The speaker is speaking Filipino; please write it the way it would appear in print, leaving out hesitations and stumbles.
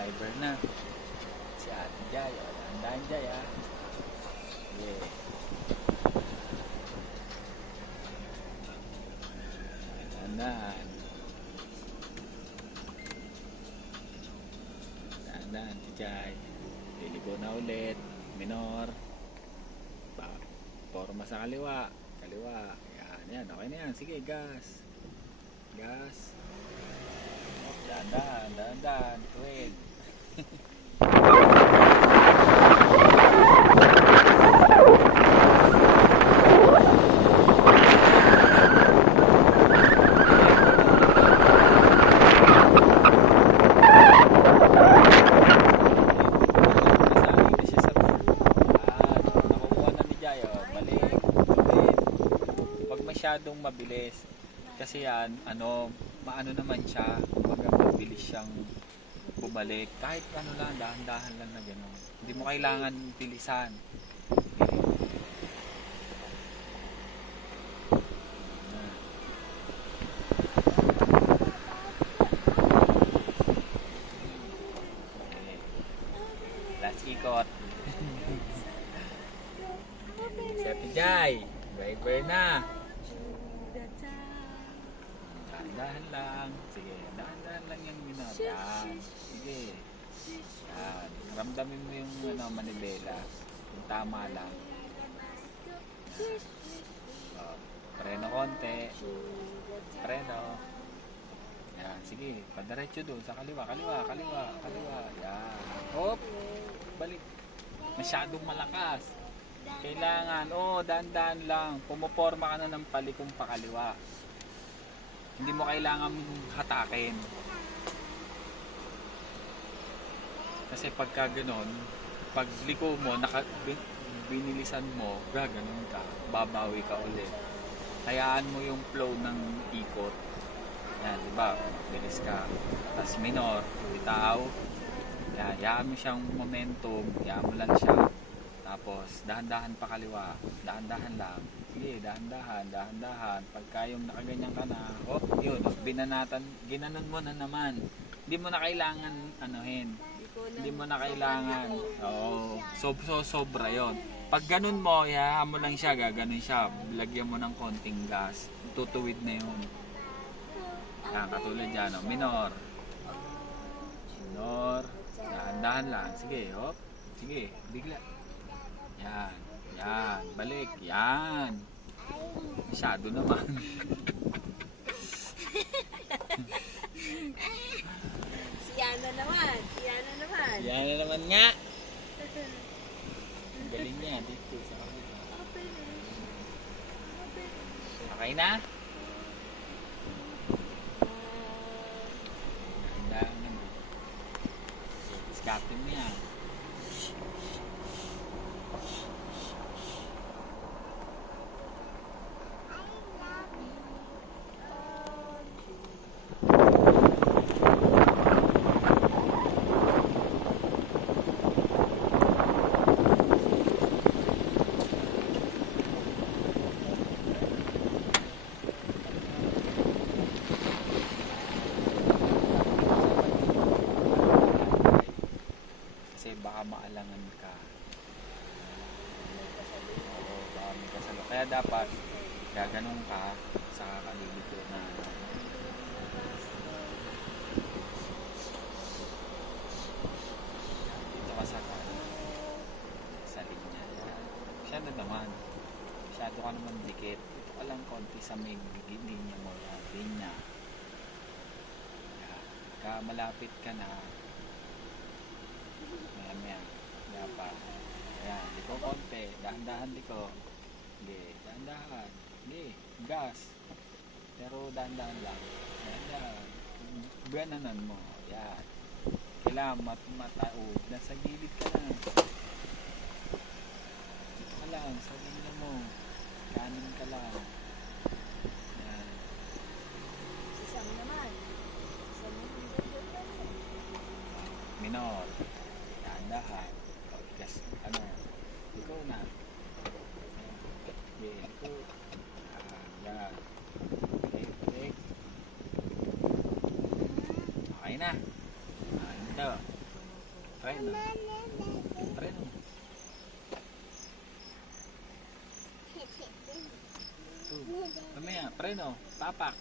driver na. Si Ate Jai. O, dahan-dahan Jai ha. Yeah. Dahan-dahan. Dahan-dahan si Jai. Liligo na ulit. Minor. Forma sa kaliwa. Kaliwa. Yan, yan. Okay na yan. Sige, gas. Gas. Dahan-dahan. Dahan-dahan. Tuwid. Masyadong mabilis kasi yan maano naman siya, kumbaga mabilis siyang bumalik kahit ano lang, dahan-dahan lang na gano'n, hindi mo kailangan bilisan. Okay. Last ikot. Si Ate Jai, driver na. Dahan lang. Sige, dahan-dahan lang yung minor. Yan. Sige. Yan. Ramdamin mo yung manibela. Yung tama lang. Yan. O, preno konti. Preno. Yan. Sige, padiretso doon sa kaliwa. Kaliwa, kaliwa, kaliwa. Yan. Hop. Balik. Masyadong malakas. Kailangan, dahan-dahan lang. Pumoporma ka na ng palikong pakaliwa. Hindi mo kailangan hatakin. Kasi pagka ganon, pag liko mo, binilisan mo, gaganon ka, babawi ka ulit. Hayaan mo yung flow ng ikot. Yan, diba? Bilis ka. Tapos minor, bitaw. Yan, hayaan mo siyang momentum, hayaan mo lang siya. Tapos, dahan-dahan pa kaliwa. Dahan-dahan lang. Sige, dahan-dahan, dahan-dahan. Pagka yung nakaganyan ka na, yun, binanatan, ginanon mo na naman. Hindi mo na kailangan anuhin. Hindi mo na kailangan. Oo. Sobra yon. Pag ganun mo, hayaan mo lang siya, gaganon siya. Lagyan mo ng konting gas. Tutuwid na yun. Yan, katulad dyan, minor. Minor. Dahan-dahan lang. Sige, hop. Sige, bigla. Yan. Yan. Balik. Yan. Masyado naman. Siyana naman. Siyana naman. Siyana naman nga. Galing niya. Dito sa kapila. Okay na? Dahan naman. Iskatin mo yan. Baka maalangan ka. Oo, baka may kasalo. Kaya dapat gaganong ka sa kalilito na dito ka sa linya. Masyado naman. Masyado ka naman dikit. Dito ka lang konti sa may linya mo. Linya. Kaya malapit ka na. Maya dapat ayan, liko konti, dahan-dahan liko, hindi, dahan-dahan, hindi, gas, pero dahan-dahan lang, dahan-dahan, gananan mo, ayan, kailangan mataod, nasa gilid ka na, dito ka lang, sa linya mo, kanan ka lang, ayan, Isang naman. minor, dahan-dahan, gas, liko na, liko, yan, okay na, ito, Preno. Preno. Mamaya, preno. Tapak.